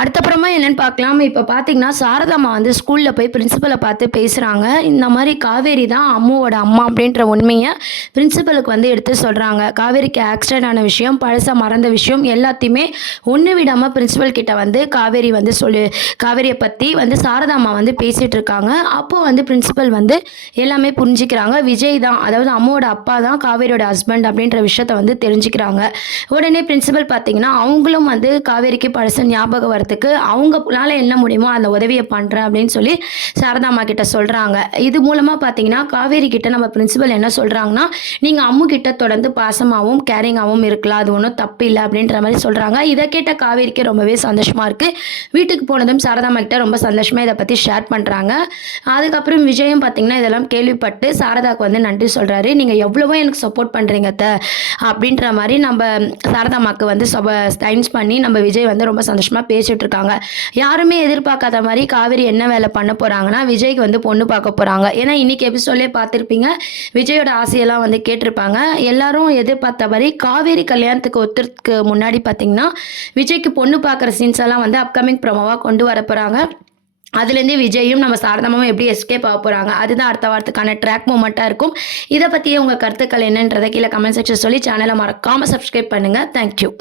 அடுத்தப்புறமா என்னன்னு பார்க்கலாம். இப்ப பார்த்தீங்கன்னா, சாரதாம்மா வந்து ஸ்கூல்ல போய் பிரின்சிபல பார்த்து பேசுறாங்க. இந்த மாரி காவேரி தான் அம்முவோட அம்மா அப்படின்ற உண்மைய பிரின்சிபலுக்கு வந்து எடுத்து சொல்றாங்க. காவேரிக்கு ஆக்சிடென்ட் ஆன விஷயம், பழசா மறந்த விஷயம் எல்லாத்தையுமே ஒண்ணு விடாம பிரின்சிபல் கிட்ட வந்து காவேரி வந்து காவேரிய பத்தி வந்து சாரதாம்மா வந்து பேசிட்டு இருக்காங்க. அப்போ வந்து பிரின்சிபல் வந்து எல்லாமே புரிஞ்சுக்கிறாங்க. விஜய் தான், அதாவது அம்முவோட அப்பா தான் காவேரியோட ஹஸ்பண்ட் அப்படின்ற விஷயத்த வந்து தெரிஞ்சுக்கிறாங்க. உடனே பிரின்சிபல் பார்த்தீங்கன்னா, அவங்களும் வந்து காவேரிக்கு பழசு ஞாபகம் வரதுக்கு அவங்களால என்ன முடியுமோ அந்த உதவிய பண்றேன் அப்படின்னு சொல்லி சாரதாம்மா கிட்ட சொல்றாங்க. இது மூலமா பார்த்தீங்கன்னா, காவேரி கிட்ட நம்ம பிரின்சிபல் என்ன சொல்றாங்கன்னா, நீங்க அம்மு கிட்ட தொடர்ந்து பாசமாவும், கேரிங்காவும் இருக்கலாம். அது ஒண்ணும் தப்பு இல்ல அப்படின்ற மாரி சொல்றாங்க. இத கேட்ட காவேரிக்கு ரொம்பவே சந்தோஷமா இருக்கு. வீட்டுக்கு போனதும் சாரதாம்மா கிட்ட ரொம்ப சந்தோஷமா இத பத்தி ஷேர் பண்றாங்க. அதுக்கப்புறம் விஜயும் பார்த்தீங்கன்னா, இதெல்லாம் கேள்விப்பட்டு சாரதாக்கு வந்து நன்றி சொல்றாரு. நீங்க எவ்வளவோ எனக்கு சப்போர்ட் பண்றீங்க அத்த அப்படின்ற மாரி நம்ப சாரதாம்மாக்கு வந்து தேங்க்ஸ் பண்ணி நம்ம விஜய் வந்து ரொம்ப சந்தோஷமா பேசிட்டு இருக்காங்க. யாருமே எதிர்பார்க்காத மாரி காவேரி என்ன வேலை பண்ண போறாங்கன்னா, விஜய்க்கு வந்து பொண்ணு பார்க்க போறாங்க. ஏன்னா இன்னைக்கு எபிசோட்லயே பார்த்திருப்பீங்க. விஜயோட ஆசையெல்லாம் வந்து கேட்டிருப்பாங்க. எல்லாரும் எதிர்பார்த்த மாரி காவேரி கல்யாணத்துக்கு ஒத்துறதுக்கு முன்னாடி பார்த்தீங்கன்னா, விஜய்க்கு பொண்ணு பார்க்குற சீன்ஸ் எல்லாம் வந்து அப்கமிங் ப்ரோமோவா கொண்டு வர போறாங்க. அதுலேருந்து விஜயும் நம்ம சாரதாம்மாவும் எப்படி எஸ்கேப் ஆக போறாங்க. அதுதான் அடுத்த வாரத்துக்கான ட்ராக் மூமெண்ட்டா இருக்கும். இத பத்தியே உங்க கருத்துக்கள் என்னன்றத கீழ கமெண்ட் செக்ஷன் சொல்லி சேனல மறக்காம சப்ஸ்கிரைப் பண்ணுங்க. Thank you.